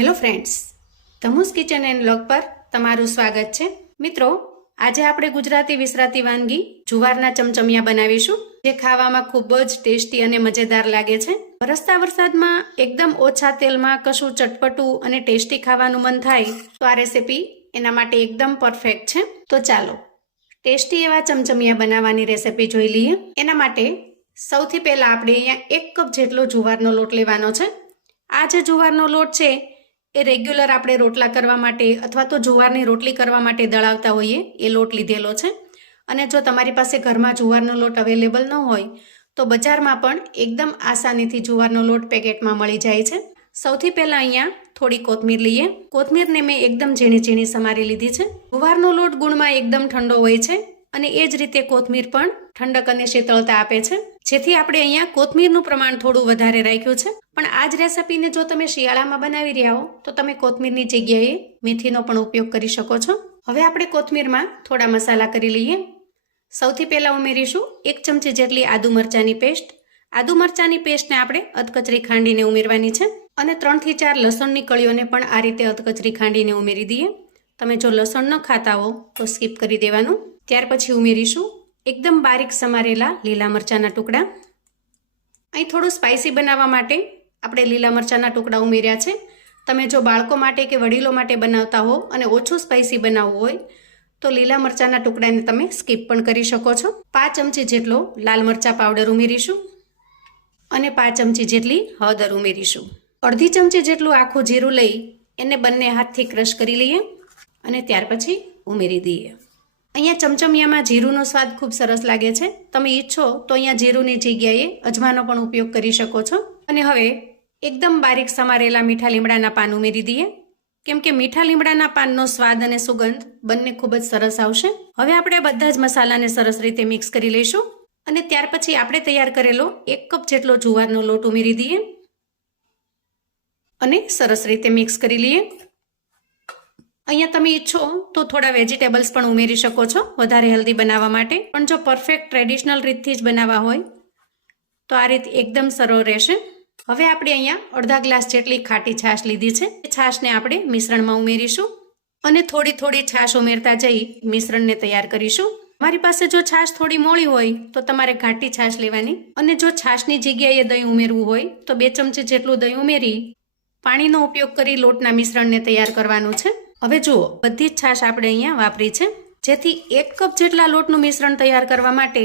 Hello friends, ધમુસ kitchen and vlog પર તમારું સ્વાગત છે। મિત્રો, આજે આપણે ગુજરાતી વિસરાતી વાનગી જુવારના ચમચમિયા બનાવીશું, જે ખાવામાં ખૂબ જ ટેસ્ટી અને મજેદાર લાગે છે। વરસતા વરસાદમાં એકદમ ઓછા તેલમાં કશું ચટપટું અને ટેસ્ટી ખાવાનું મન થાય તો આ રેસીપી એના માટે એકદમ પરફેક્ટ છે। તો ચાલો ટેસ્ટી એવા ચમચમિયા બનાવવાની રેસીપી જોઈ લઈએ। એના માટે સૌથી પહેલા આપણે અહીંયા 1 કપ જેટલો જુવારનો લોટ લેવાનો છે। આ જે જુવારનો લોટ છે એ રેગ્યુલર આપણે રોટલા કરવા માટે અથવા તો જુવારની રોટલી કરવા માટે દળાવતા હોઈએ એ લોટ લીધેલો છે। અને જો તમારી પાસે ઘરમાં જુવારનો લોટ અવેલેબલ ન હોય તો બજારમાં પણ એકદમ આસાનીથી જુવારનો લોટ પેકેટમાં મળી જાય છે। સૌથી પહેલાં અહીંયા થોડી કોથમીર લઈએ। કોથમીરને મેં એકદમ ઝીણી ઝીણી સમારી લીધી છે। જુવારનો લોટ ગુણમાં એકદમ ઠંડો હોય છે અને એ જ રીતે કોથમીર પણ ઠંડક અને શીતળતા આપે છે, જેથી આપણે અહીંયા કોથમીરનું પ્રમાણ થોડું વધારે રાખ્યું છે। પણ આ જ રેસીપીને જો તમે શિયાળામાં બનાવી રહ્યા હો તો તમે કોથમીરની જગ્યાએ મેથીનો પણ ઉપયોગ કરી શકો છો। હવે આપણે કોથમીરમાં થોડા મસાલા કરી લઈએ। સૌથી પહેલાં ઉમેરીશું 1 ચમચી જેટલી આદુ મરચાંની પેસ્ટ। આદુ મરચાંની પેસ્ટને આપણે અધકચરી ખાંડીને ઉમેરવાની છે અને 3 થી 4 લસણની કળીઓને પણ આ રીતે અધકચરી ખાંડીને ઉમેરી દઈએ। તમે જો લસણ ન ખાતા હો તો સ્કીપ કરી દેવાનું। ત્યાર પછી ઉમેરીશું એકદમ બારીક સમારેલા લીલા મરચાંના ટુકડા। અહીં થોડું સ્પાઇસી બનાવવા માટે આપણે લીલા મરચાંના ટુકડા ઉમેર્યા છે। તમે જો બાળકો માટે કે વડીલો માટે બનાવતા હો અને ઓછું સ્પાઇસી બનાવવું હોય તો લીલા મરચાંના ટુકડાને તમે સ્કીપ પણ કરી શકો છો। 5 ચમચી જેટલો લાલ મરચાં પાવડર ઉમેરીશું અને 5 ચમચી જેટલી હળદર ઉમેરીશું। અડધી ચમચી જેટલું આખું જીરું લઈ એને બંને હાથથી ક્રશ કરી લઈએ અને ત્યાર પછી ઉમેરી દઈએ। અહીંયા ચમચમિયામાં જીરુંનો સ્વાદ ખૂબ સરસ લાગે છે। તમે ઈચ્છો તો અહીંયા જીરુંની જગ્યાએ અજમાનો પણ ઉપયોગ કરી શકો છો। અને હવે એકદમ બારીક સમારેલા મીઠા લીમડાના પાન ઉમેરી દઈએ, કેમ કે મીઠા લીમડાના પાનનો સ્વાદ અને સુગંધ બંને ખૂબ જ સરસ આવશે। હવે આપણે બધા જ મસાલાને સરસ રીતે મિક્સ કરી લઈશું અને ત્યાર પછી આપણે તૈયાર કરેલો 1 કપ જેટલો જુવારનો લોટ ઉમેરી દઈએ અને સરસ રીતે મિક્સ કરી લઈએ। અહીંયા તમે ઈચ્છો તો થોડા વેજીટેબલ્સ પણ ઉમેરી શકો છો વધારે હેલ્ધી બનાવવા માટે, પણ જો પરફેક્ટ ટ્રેડિશનલ રીતથી જ બનાવવા હોય તો આ રીત એકદમ સરળ રહેશે। હવે આપણે અહીંયા અડધા ગ્લાસ જેટલી ખાટી છાશ લીધી છે। એ છાશને આપણે મિશ્રણમાં ઉમેરીશું અને થોડી થોડી છાશ ઉમેરતા જઈ મિશ્રણને તૈયાર કરીશું। તમારી પાસે જો છાશ થોડી મોળી હોય તો તમારે ઘાટી છાશ લેવાની અને જો છાશની જગ્યાએ દહીં ઉમેરવું હોય તો 2 ચમચી જેટલું દહીં ઉમેરી પાણીનો ઉપયોગ કરી લોટના મિશ્રણને તૈયાર કરવાનું છે। હવે જુઓ, બધી જ છાશ આપણે અહીંયા વાપરી છે, જેથી 1 કપ જેટલા લોટનું મિશ્રણ તૈયાર કરવા માટે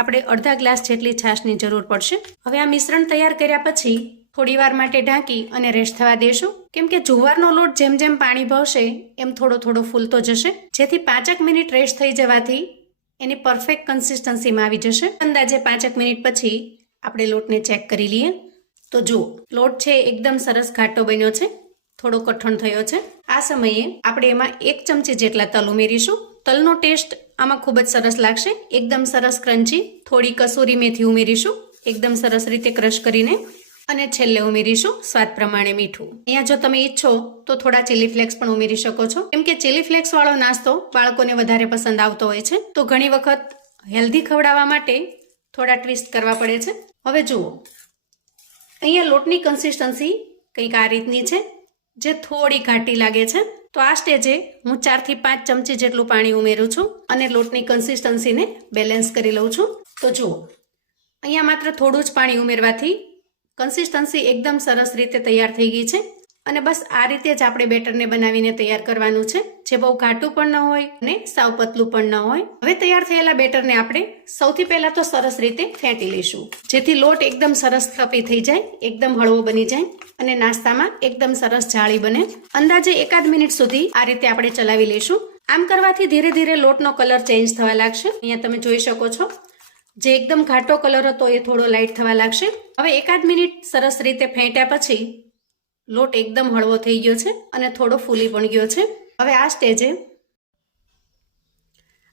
આપણે અડધા ગ્લાસ જેટલી છાશની જરૂર પડશે। હવે આ મિશ્રણ તૈયાર કર્યા પછી થોડી વાર માટે ઢાંકી અને રેસ્ટ થવા દેશું, કેમ કે જુવારનો લોટ જેમ જેમ પાણી ભવશે એમ થોડો થોડો ફૂલતો જશે, જેથી 5 મિનિટ રેસ્ટ થઈ જવાથી એની પરફેક્ટ કન્સિસ્ટન્સીમાં આવી જશે। અંદાજે 5 મિનિટ પછી આપણે લોટને ચેક કરી લઈએ તો જુઓ, લોટ છે એકદમ સરસ ઘાટો બન્યો છે, થોડો કઠણ થયો છે। આ સમયે આપણે એમાં 1 ચમચી જેટલા તલ ઉમેરીશું। તલનો ટેસ્ટ આમાં ખૂબ જ સરસ લાગશે, એકદમ સરસ ક્રન્ચી। થોડી કસૂરી મેથી ઉમેરીશું એકદમ સરસ રીતે ક્રશ કરીને અને છેલ્લે ઉમેરીશું સ્વાદ પ્રમાણે મીઠું। અહીંયા જો તમે ઈચ્છો તો થોડા ચીલી ફ્લેક્સ પણ ઉમેરી શકો છો, કેમ કે ચીલી ફ્લેક્સ વાળો નાસ્તો બાળકોને વધારે પસંદ આવતો હોય છે, તો ઘણી વખત હેલ્ધી ખવડાવવા માટે થોડા ટ્વિસ્ટ કરવા પડે છે। હવે જુઓ, અહીંયા લોટની કન્સિસ્ટન્સી કંઈક આ રીતની છે, જે થોડી ઘાટી લાગે છે। તો આ સ્ટેજે હું 4 થી 5 ચમચી જેટલું પાણી ઉમેરું છું અને લોટની કન્સિસ્ટન્સીને બેલેન્સ કરી લઉં છું। તો જુઓ, અહીંયા માત્ર થોડું જ પાણી ઉમેરવાથી કન્સિસ્ટન્સી એકદમ સરસ રીતે તૈયાર થઈ ગઈ છે અને બસ આ રીતે જ આપણે બેટરને બનાવીને તૈયાર કરવાનું છે, જે બહુ ઘાટું પણ ન હોય અને સાવ પતલું પણ ન હોય। હવે તૈયાર થયેલા બેટરને આપણે સૌથી પહેલા તો સરસ રીતે ફેંટી લઈશું, જેથી લોટ એકદમ સરસ થપી થઈ જાય, એકદમ હળવો બની જાય અને નાસ્તામાં એકદમ સરસ જાળી બને। અંદાજે 1 મિનિટ સુધી આ રીતે આપણે ચલાવી લઈશું। આમ કરવાથી ધીરે ધીરે લોટનો કલર ચેન્જ થવા લાગશે। અહીંયા તમે જોઈ શકો છો, જે એકદમ ઘાટો કલર હતો એ થોડો લાઇટ થવા લાગશે। હવે 1 મિનિટ સરસ રીતે ફેંટ્યા પછી લોટ એકદમ હળવો થઈ ગયો છે અને થોડો ફૂલી પણ ગયો છે। હવે આ સ્ટેજે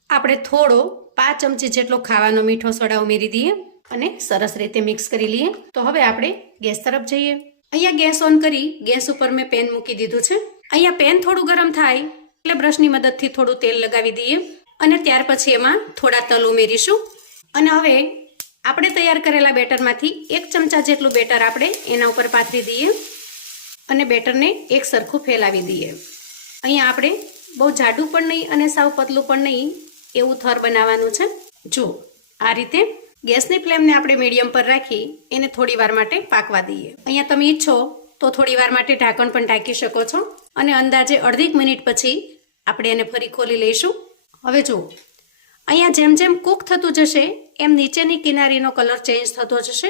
આપણે થોડો 5 ચમચી જેટલો ખાવાનો મીઠો સોડા ઉમેરી દઈએ અને સરસ રીતે મિક્સ કરી લઈએ। તો હવે આપણે ગેસ તરફ જઈએ। અહીંયા ગેસ ઓન કરી ગેસ ઉપર મેં પેન મૂકી દીધું છે। અહીંયા પેન થોડું ગરમ થાય એટલે બ્રશની મદદથી થોડું તેલ લગાવી દઈએ અને ત્યાર પછી એમાં થોડા તલ ઉમેરીશું અને હવે આપણે તૈયાર કરેલા બેટરમાંથી 1 ચમચા જેટલું બેટર આપણે એના ઉપર પાથરી દઈએ અને બેટરને એક સરખું ફેલાવી દઈએ. અહીંયા આપણે બહુ જાડું પણ નહીં અને સાવ પતલું પણ નહીં એવું થર બનાવવાનું છે. જો આ રીતે ગેસની ફ્લેમને આપણે મીડિયમ પર રાખી એને થોડી વાર માટે પાકવા દઈએ. અહીંયા તમે ઈચ્છો તો થોડી વાર માટે ઢાંકણ પણ ઢાંકી શકો છો અને અંદાજે અડધી મિનિટ પછી આપણે એને ફરી ખોલી લઈશું. હવે જુઓ, અહીંયા જેમ જેમ કૂક થતું જશે એમ નીચેની કિનારીનો કલર ચેન્જ થતો જશે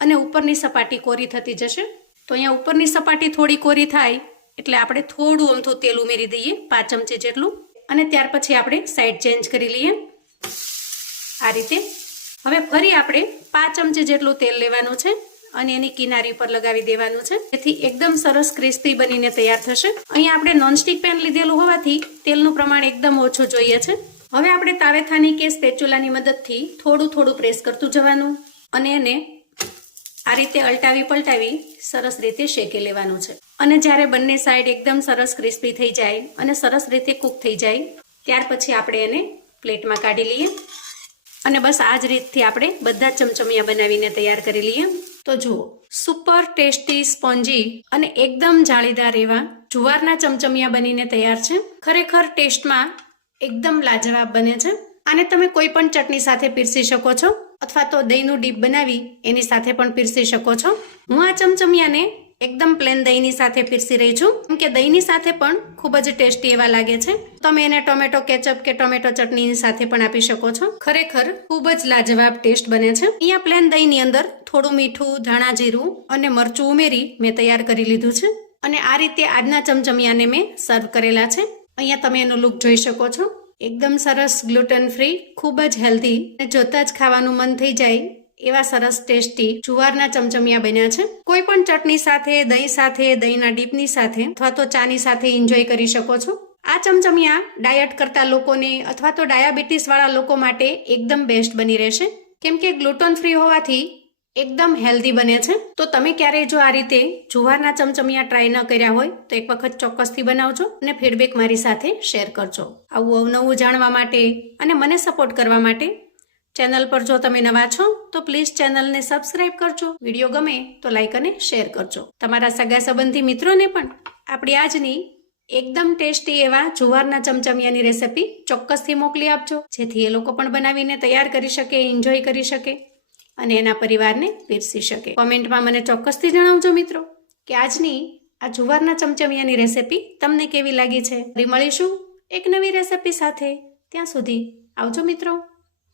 અને ઉપરની સપાટી કોરી થતી જશે. તો અહીંયા ઉપરની સપાટી થોડી કોરી થાય એટલે આપણે થોડું અમથું તેલ ઉમેરી દઈએ, 5 ચમચી જેટલું, અને ત્યાર પછી આપણે સાઈડ ચેન્જ કરી લઈએ આ રીતે. હવે ફરી આપણે 5 ચમચી જેટલું તેલ લેવાનું છે અને એની કિનારી પર લગાવી દેવાનું છે, જેથી એકદમ સરસ ક્રિસ્પી બનીને તૈયાર થશે. અહીંયા આપણે નોનસ્ટિક પેન લીધેલું હોવાથી તેલનું પ્રમાણ એકદમ ઓછું જોઈએ છે. હવે આપણે તાવેથાની કે સ્પેચ્યુલાની મદદથી થોડું થોડું પ્રેસ કરતું જવાનું અને એને આ રીતે અલટાવી પલટાવી સરસ રીતે શેકી લેવાનું છે. અને જ્યારે બંને સાઈડ એકદમ સરસ ક્રિસ્પી થઈ જાય અને સરસ રીતે કૂક થઈ જાય ત્યાર પછી આપણે એને પ્લેટમાં કાઢી લઈએ અને બસ આ જ રીતથી આપણે બધા ચમચમિયા બનાવીને તૈયાર કરી લઈએ. તો જુઓ, સુપર ટેસ્ટી, સ્પોન્જી અને એકદમ જાળીદાર એવા જુવારના ચમચમિયા બનીને તૈયાર છે. ખરેખર ટેસ્ટમાં એકદમ લાજવાબ બને છે. આને તમે કોઈ પણ ચટણી સાથે પીરસી શકો છો અથવા તો દહીંનું ડીપ બનાવી એની સાથે પણ પીરસી શકો છો. હું આ ચમચમિયાને એકદમ પ્લેન દહીંની સાથે પીરસી રહી છું, કેમ કે દહીંની સાથે પણ ખૂબ જ ટેસ્ટી એવા લાગે છે. તમે એને ટોમેટો કેચઅપ કે ટોમેટો ચટણીની સાથે પણ આપી શકો છો. ખરેખર ખૂબ જ લાજવાબ ટેસ્ટ બને છે. અહીંયા પ્લેન દહીંની અંદર થોડું મીઠું, ધાણા જીરું અને મરચું ઉમેરી મેં તૈયાર કરી લીધું છે અને આ રીતે આજના ચમચમિયાને મેં સર્વ કરેલા છે. અહીંયા તમે એનો લુક જોઈ શકો છો. એકદમ સરસ, ગ્લુટન ફ્રી, ખૂબ જ હેલ્ધી અને જોતા જ ખાવાનું મન થઈ જાય એવા સરસ ટેસ્ટી જુવારના ચમચમિયા બન્યા છે. કોઈ પણ ચટણી સાથે, દહીં સાથે, દહીંના ડીપની સાથે અથવા તો ચાની સાથે એન્જોય કરી શકો છો. આ ચમચમિયા ડાયટ કરતા લોકોને અથવા તો ડાયાબિટીસ વાળા લોકો માટે એકદમ બેસ્ટ બની રહેશે, કેમ કે ગ્લુટન ફ્રી હોવાથી એકદમ હેલ્ધી બને છે. તો તમે ક્યારેય જો આ રીતે જુવારના ચમચમિયા ટ્રાય ન કર્યા હોય તો એક વખત ચોક્કસથી બનાવજો અને ફીડબેક મારી સાથે શેર કરજો. આવું અવનવું જાણવા માટે અને મને સપોર્ટ કરવા માટે ચેનલ પર જો તમે નવા છો તો પ્લીઝ ચેનલને સબસ્ક્રાઇબ કરજો. વિડીયો ગમે તો લાઈક અને શેર કરજો. તમારા સગા સંબંધી મિત્રોને પણ આપણી આજની એકદમ ટેસ્ટી એવા જુવારના ચમચમિયાની રેસિપી ચોક્કસથી મોકલી આપજો, જેથી એ લોકો પણ બનાવીને તૈયાર કરી શકે, એન્જોય કરી શકે અને એના પરિવારને પીરસી શકે. કોમેન્ટમાં મને ચોક્કસથી જણાવજો મિત્રો કે આજની આ જુવારના ચમચમિયાની રેસિપી તમને કેવી લાગી છે. ફરી મળીશું એક નવી રેસિપી સાથે. ત્યાં સુધી આવજો મિત્રો.